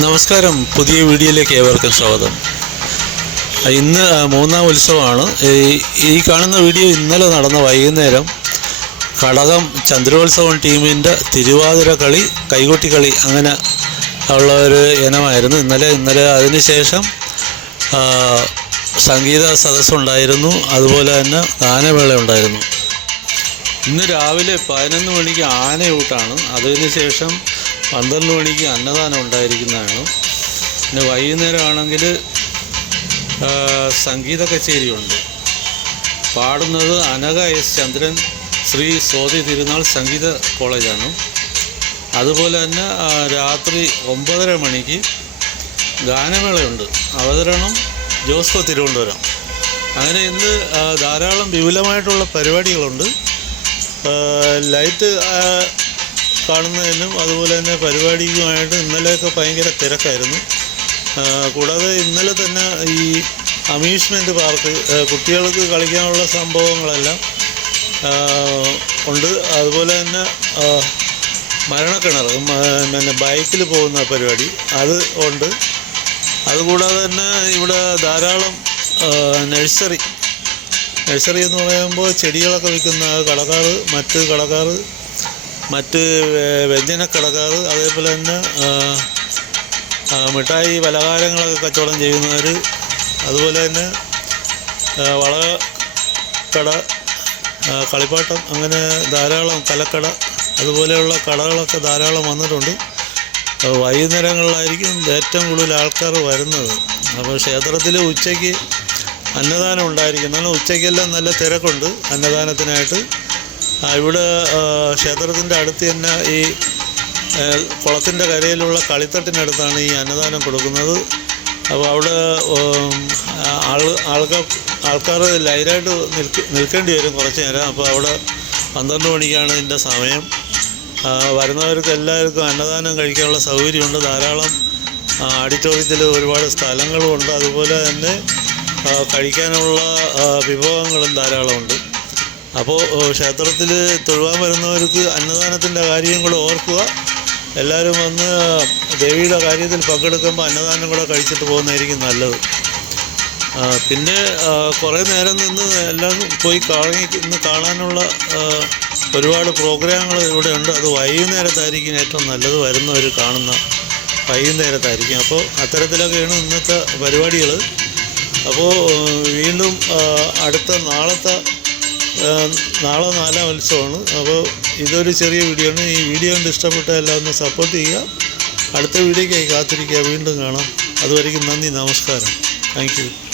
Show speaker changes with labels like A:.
A: നമസ്കാരം. പുതിയ വീഡിയോയിലേക്ക് ഏവർക്കും സ്വാഗതം. ഇന്ന് മൂന്നാം ഉത്സവമാണ്. ഈ- കാണുന്ന വീഡിയോ ഇന്നലെ നടന്ന വൈകുന്നേരം കളകം ചന്ദ്രോത്സവം ടീമിന്റെ തിരുവാതിര കളി കൈകൊട്ടി കളി അങ്ങനെ ഉള്ള ഒരു ഇനമായിരുന്നു. ഇന്നലെ ഇന്നലെ അതിനുശേഷം സംഗീത സദസ്സുണ്ടായിരുന്നു അതുപോലെ തന്നെ ഗാനമേള ഉണ്ടായിരുന്നു. ഇന്ന് രാവിലെ പതിനൊന്ന് മണിക്ക് ആനയൂട്ടാണ്. അതിനുശേഷം പന്ത്രണ്ട് മണിക്ക് അന്നദാനം ഉണ്ടായിരിക്കുന്നതാണ്. പിന്നെ വൈകുന്നേരമാണെങ്കിൽ സംഗീത കച്ചേരിയുണ്ട്. പാടുന്നത് അനഘ എസ് ചന്ദ്രൻ ശ്രീ സ്വാതി തിരുനാൾ സംഗീത കോളേജാണ്. അതുപോലെ തന്നെ രാത്രി ഒമ്പതര മണിക്ക് ഗാനമേളയുണ്ട്. അവതരണം ജോസ്കോ തിരുവനന്തപുരം. അങ്ങനെ ഇന്ന് ധാരാളം വിപുലമായിട്ടുള്ള പരിപാടികളുണ്ട്. ലൈറ്റ് കാണുന്നതിനും അതുപോലെ തന്നെ പരിപാടിക്കുമായിട്ട് ഇന്നലെയൊക്കെ ഭയങ്കര തിരക്കായിരുന്നു. കൂടാതെ ഇന്നലെ തന്നെ ഈ അമ്യൂസ്മെന്റ് പാർക്ക് കുട്ടികൾക്ക് കളിക്കാനുള്ള സംഭവങ്ങളെല്ലാം ഉണ്ട്. അതുപോലെ തന്നെ മരണക്കിണർ പിന്നെ ബൈക്കിൽ പോകുന്ന പരിപാടി അത് ഉണ്ട്. അതുകൂടാതെ തന്നെ ഇവിടെ ധാരാളം നഴ്സറി. നഴ്സറി എന്ന് പറയുമ്പോൾ ചെടികളൊക്കെ വിൽക്കുന്ന കടക്കാർ മറ്റ് കടക്കാർ മറ്റ് വ്യഞ്ജന കടക്കാർ അതേപോലെ തന്നെ മിഠായി പലഹാരങ്ങളൊക്കെ കച്ചവടം ചെയ്യുന്നവർ അതുപോലെ തന്നെ വള കട കളിപ്പാട്ടം അങ്ങനെ ധാരാളം കലക്കട അതുപോലെയുള്ള കടകളൊക്കെ ധാരാളം വന്നിട്ടുണ്ട്. വൈകുന്നേരങ്ങളിലായിരിക്കും ഏറ്റവും കൂടുതൽ ആൾക്കാർ വരുന്നത്. അപ്പോൾ ക്ഷേത്രത്തിൽ ഉച്ചയ്ക്ക് അന്നദാനം ഉണ്ടായിരിക്കും. എന്നാലും ഉച്ചയ്ക്കെല്ലാം നല്ല തിരക്കുണ്ട് അന്നദാനത്തിനായിട്ട്. ഇവിടെ ക്ഷേത്രത്തിന്റെ അടുത്ത് തന്നെ ഈ കുളത്തിന്റെ കരയിലുള്ള കളിത്തട്ടിനടുത്താണ് ഈ അന്നദാനം കൊടുക്കുന്നത്. അപ്പോൾ അവിടെ ആൾ ആൾക്കാർ ആൾക്കാർ ലൈനായിട്ട് നിൽക്ക നിൽക്കേണ്ടി വരും കുറച്ച് നേരം. അപ്പോൾ അവിടെ പന്ത്രണ്ട് മണിക്കാണ് ഇതിന്റെ സമയം. വരുന്നവർക്ക് എല്ലാവർക്കും അന്നദാനം കഴിക്കാനുള്ള സൗകര്യമുണ്ട്. ധാരാളം ഓഡിറ്റോറിയത്തിൽ ഒരുപാട് സ്ഥലങ്ങളുമുണ്ട് അതുപോലെ തന്നെ കഴിക്കാനുള്ള വിഭവങ്ങളും ധാരാളമുണ്ട്. അപ്പോൾ ക്ഷേത്രത്തിൽ തൊഴുവാൻ വരുന്നവർക്ക് അന്നദാനത്തിന്റെ കാര്യം കൂടെ ഓർക്കുക. എല്ലാവരും വന്ന് ദേവിയുടെ കാര്യത്തിൽ പങ്കെടുക്കുമ്പോൾ അന്നദാനം കൂടെ കഴിച്ചിട്ട് പോകുന്നതായിരിക്കും നല്ലത്. പിന്നെ കുറേ നേരം നിന്ന് എല്ലാം പോയി കാണി ഇന്ന് കാണാനുള്ള ഒരുപാട് പ്രോഗ്രാമുകൾ ഇവിടെ ഉണ്ട്. അത് വൈകുന്നേരത്തായിരിക്കും ഏറ്റവും നല്ലത് വരുന്നവർ കാണുന്ന വൈകുന്നേരത്തായിരിക്കും. അപ്പോൾ അത്തരത്തിലൊക്കെയാണ് ഇന്നത്തെ പരിപാടികൾ അപ്പോൾ വീണ്ടും അടുത്ത നാളത്തെ നാളെ നാലാം ഉത്സവമാണ്. അപ്പോൾ ഇതൊരു ചെറിയ വീഡിയോ ആണ് ഈ വീഡിയോ കണ്ട് ഇഷ്ടപ്പെട്ട എല്ലാം ഒന്ന് സപ്പോർട്ട് ചെയ്യുക. അടുത്ത വീഡിയോയ്ക്കായി കാത്തിരിക്കുക. വീണ്ടും കാണാം. അതുവരെയ്ക്കും നന്ദി. നമസ്കാരം. താങ്ക്